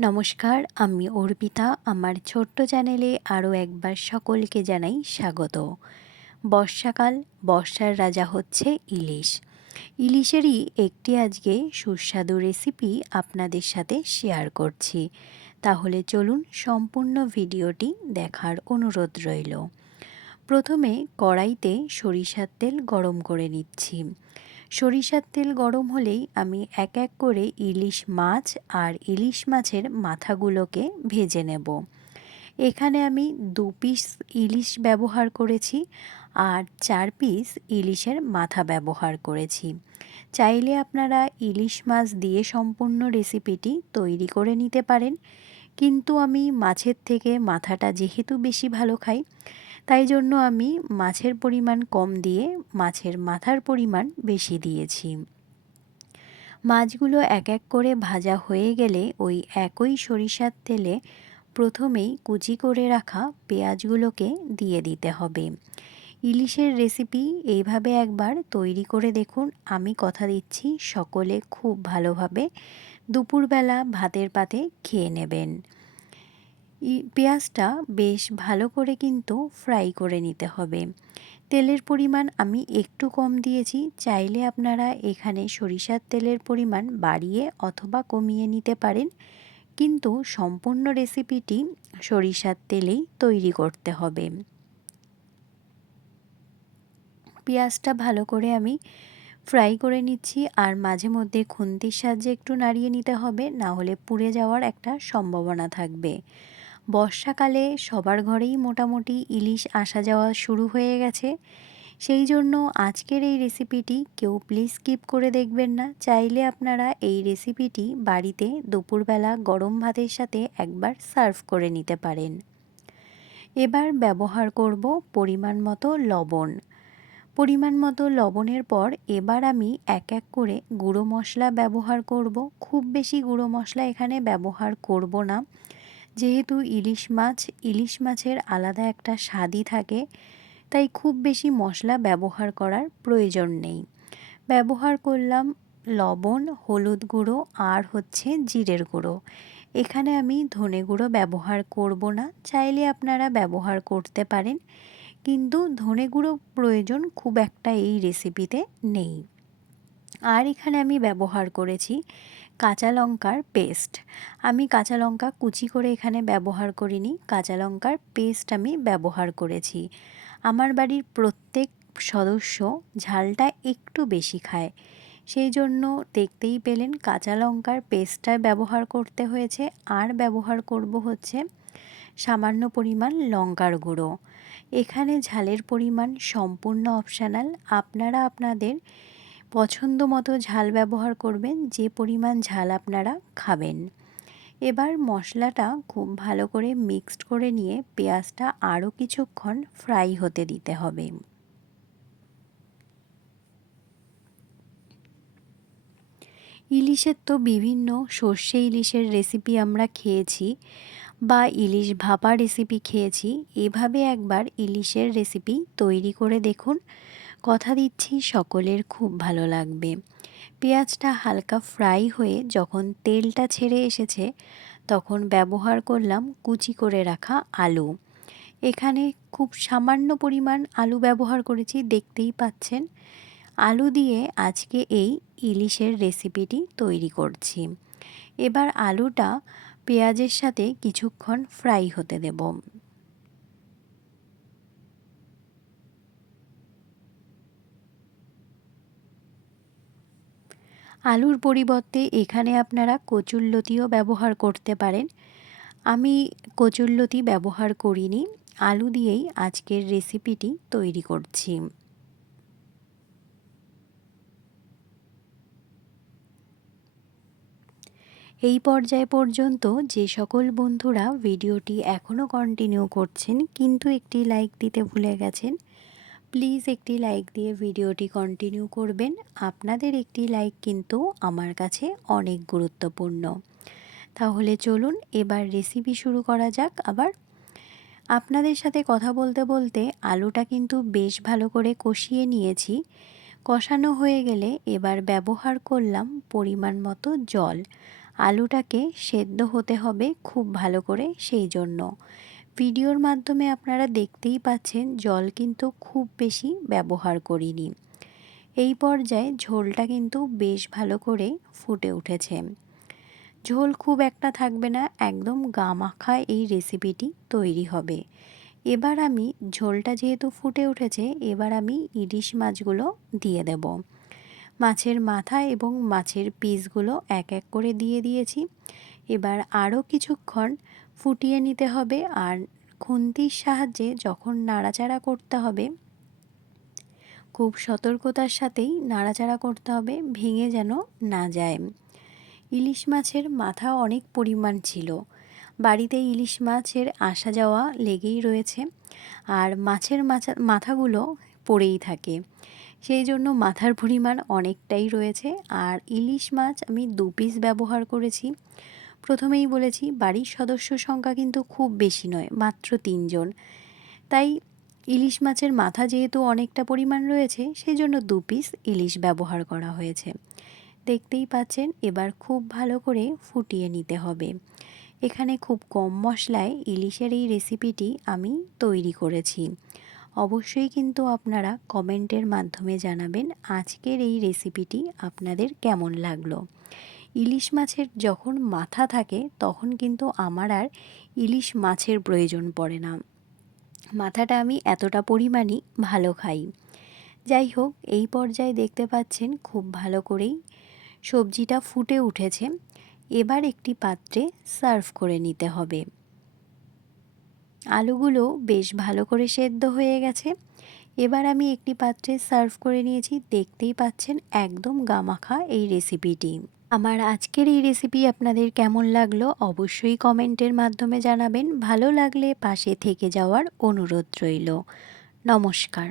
নমস্কার, আমি অর্পিতা। আমার ছোট্ট চ্যানেলে আরও একবার সকলকে জানাই স্বাগত। বর্ষাকাল, বর্ষার রাজা হচ্ছে ইলিশ। ইলিশেরই একটি আজকে সুস্বাদু রেসিপি আপনাদের সাথে শেয়ার করছি। তাহলে চলুন সম্পূর্ণ ভিডিওটি দেখার অনুরোধ রইল। প্রথমে কড়াইতে সরিষার তেল গরম করে নিচ্ছি। সরিষার তেল গরম হলেই আমি এক এক করে ইলিশ মাছ আর ইলিশ মাছের মাথাগুলোকে ভেজে নেব। এখানে আমি দু পিস ইলিশ ব্যবহার করেছি আর চার পিস ইলিশের মাথা ব্যবহার করেছি। চাইলে আপনারা ইলিশ মাছ দিয়ে সম্পূর্ণ রেসিপিটি তৈরি করে নিতে পারেন। কিন্তু আমি মাছের থেকে মাথাটা যেহেতু বেশি ভালো খাই তাই জন্য আমি মাছের পরিমাণ কম দিয়ে মাছের মাথার পরিমাণ বেশি দিয়েছি। মাছগুলো এক এক করে ভাজা হয়ে গেলে ওই একই সরিষার তেলে প্রথমেই কুচি করে রাখা পেঁয়াজগুলোকে দিয়ে দিতে হবে। ইলিশের রেসিপি এইভাবে একবার তৈরি করে দেখুন। আমি কথা দিচ্ছি, সকলে খুব ভালোভাবে দুপুরবেলা ভাতের পাতে খেয়ে নেবেন। পেঁয়াজটা বেশ ভালো করে কিন্তু ফ্রাই করে নিতে হবে। তেলের পরিমাণ আমি একটু কম দিয়েছি, চাইলে আপনারা এখানে সরিষার তেলের পরিমাণ বাড়িয়ে অথবা কমিয়ে নিতে পারেন। কিন্তু সম্পূর্ণ রেসিপিটি সরিষার তেলেই তৈরি করতে হবে। পেঁয়াজটা ভালো করে আমি ফ্রাই করে নিচ্ছি, আর মাঝে মধ্যে খুন্তির সাহায্যে একটু নাড়িয়ে নিতে হবে, না হলে পুড়ে যাওয়ার একটা সম্ভাবনা থাকবে। বর্ষাকালে সবার ঘরেই মোটামুটি ইলিশ আসা যাওয়া শুরু হয়ে গেছে। সেই জন্য আজকের এই রেসিপিটি কেউ প্লিজ স্কিপ করে দেখবেন না। চাইলে আপনারা এই রেসিপিটি বাড়িতে দুপুরবেলা গরম ভাতের সাথে একবার সার্ভ করে নিতে পারেন। এবার ব্যবহার করব পরিমাণ মতো লবণ। পরিমাণ মতো লবণের পর এবার আমি এক এক করে গুঁড়ো মশলা ব্যবহার করব। খুব বেশি গুঁড়ো মশলা এখানে ব্যবহার করব না। যেহেতু ইলিশ মাছ, ইলিশ মাছের আলাদা একটা স্বাদই থাকে, তাই খুব বেশি মশলা ব্যবহার করার প্রয়োজন নেই। ব্যবহার করলাম লবণ, হলুদ গুঁড়ো আর হচ্ছে জিরের গুঁড়ো। এখানে আমি ধনে গুঁড়ো ব্যবহার করব না, চাইলে আপনারা ব্যবহার করতে পারেন, কিন্তু ধনে গুঁড়ো প্রয়োজন খুব একটা এই রেসিপিতে নেই। আর এখানে আমি ব্যবহার করেছি কাঁচা লঙ্কার পেস্ট আমি কাঁচা লঙ্কা কুচি করে এখানে ব্যবহার করিনি। কাঁচা লঙ্কার পেস্ট আমি ব্যবহার করেছি। আমার বাড়ির প্রত্যেক সদস্য ঝালটা একটু বেশি খায়। সেই জন্য দেখতেই পেলেন কাঁচা লঙ্কার পেস্টটা ব্যবহার করতে হয়েছে। আর ব্যবহার করব হচ্ছে সামান্য পরিমাণ লঙ্কার গুঁড়ো। এখানে ঝালের পরিমাণ সম্পূর্ণ অপশানাল আপনারা আপনাদের পছন্দ মতো ঝাল ব্যবহার করবেন, যে পরিমাণ ঝাল আপনারা খাবেন। এবার মশলাটা খুব ভালো করে মিক্সড করে নিয়ে পেঁয়াজটা আরও কিছুক্ষণ ফ্রাই হতে দিতে হবে। ইলিশের তো বিভিন্ন সর্ষে ইলিশের রেসিপি আমরা খেয়েছি বা ইলিশ ভাপা রেসিপি খেয়েছি। এভাবে একবার ইলিশের রেসিপি তৈরি করে দেখুন। কথা দিচ্ছি সকলের খুব ভালো লাগবে। পেঁয়াজটা হালকা ফ্রাই হয়ে যখন তেলটা ছেড়ে এসেছে, তখন ব্যবহার করলাম কুচি করে রাখা আলু। এখানে খুব সামান্য পরিমাণ আলু ব্যবহার করেছি, দেখতেই পাচ্ছেন। আলু দিয়ে আজকে এই ইলিশের রেসিপিটি তৈরি করছি। এবার আলুটা পেঁয়াজের সাথে কিছুক্ষণ ফ্রাই হতে দেব। আলুর পরিবর্তে এখানে আপনারা কচুরলতিও ব্যবহার করতে পারেন। আমি কচুরলতি ব্যবহার করিনি, আলু দিয়েই আজকের রেসিপিটি তৈরি করছি। এই পর্যায় পর্যন্ত যে সকল বন্ধুরা ভিডিওটি এখনও কন্টিনিউ করছেন, কিন্তু একটি লাইক দিতে ভুলে গেছেন প্লিজ একটি লাইক দিয়ে ভিডিওটি কন্টিনিউ করবেন। আপনাদের একটি লাইক কিন্তু আমার কাছে অনেক গুরুত্বপূর্ণ। তাহলে চলুন এবার রেসিপি শুরু করা যাক। আবার আপনাদের সাথে কথা বলতে বলতে আলুটা কিন্তু বেশ ভালো করে কষিয়ে নিয়েছি। কষানো হয়ে গেলে এবার ব্যবহার করলাম পরিমাণ মতো জল। আলুটাকে সেদ্ধ হতে হবে খুব ভালো করে সেই জন্য। ভিডিওর মাধ্যমে আপনারা দেখতেই পাচ্ছেন জল কিন্তু খুব বেশি ব্যবহার করিনি। এই পর্যায়ে ঝোলটা কিন্তু বেশ ভালো করে ফুটে উঠেছে। ঝোল খুব একটা থাকবে না, একদম গামাখা এই রেসিপিটি তৈরি হবে। এবার আমি ঝোলটা যেহেতু ফুটে উঠেছে, এবার আমি ইলিশ মাছগুলো দিয়ে দেব। মাছের মাথা এবং মাছের পিসগুলো এক এক করে দিয়ে দিয়েছি। এবার আরও কিছুক্ষণ ফুটিয়ে নিতে হবে আর খুন্তির সাহায্যে যখন নাড়াচাড়া করতে হবে, খুব সতর্কতার সাথেই নাড়াচাড়া করতে হবে, ভেঙে যেন না যায়। ইলিশ মাছের মাথা অনেক পরিমাণ ছিল। বাড়িতে ইলিশ মাছের আসা যাওয়া লেগেই রয়েছে আর মাছের মাথা মাথাগুলো পড়েই থাকে। সেই জন্য মাথার পরিমাণ অনেকটাই রয়েছে আর ইলিশ মাছ আমি দু পিস ব্যবহার করেছি। প্রথমেই বলেছি, বাড়ির সদস্য সংখ্যা কিন্তু খুব বেশি নয়, মাত্র তিনজন। তাই ইলিশ মাছের মাথা যেহেতু অনেকটা পরিমাণ রয়েছে সেই জন্য দু পিস ইলিশ ব্যবহার করা হয়েছে। দেখতেই পাচ্ছেন, এবার খুব ভালো করে ফুটিয়ে নিতে হবে। এখানে খুব কম মশলায় ইলিশের এই রেসিপিটি আমি তৈরি করেছি। অবশ্যই কিন্তু আপনারা কমেন্টের মাধ্যমে জানাবেন আজকের এই রেসিপিটি আপনাদের কেমন লাগল। ইলিশ মাছের যখন মাথা থাকে, তখন কিন্তু আমার আর ইলিশ মাছের প্রয়োজন পড়ে না। মাথাটা আমি এতটা পরিমাণই ভালো খাই। যাই হোক, এই পর্যায়ে দেখতে পাচ্ছেন খুব ভালো করেই সবজিটা ফুটে উঠেছে। এবার একটি পাত্রে সার্ভ করে নিতে হবে। আলুগুলো বেশ ভালো করে সেদ্ধ হয়ে গেছে। এবার আমি একটি পাত্রে সার্ভ করে নিয়েছি। দেখতেই পাচ্ছেন একদম গামাখা এই রেসিপিটি আমার আজকের এই রেসিপি আপনাদের কেমন লাগল অবশ্যই কমেন্টের মাধ্যমে জানাবেন। ভালো লাগলে পাশে থেকে যাওয়ার অনুরোধ রইল। নমস্কার।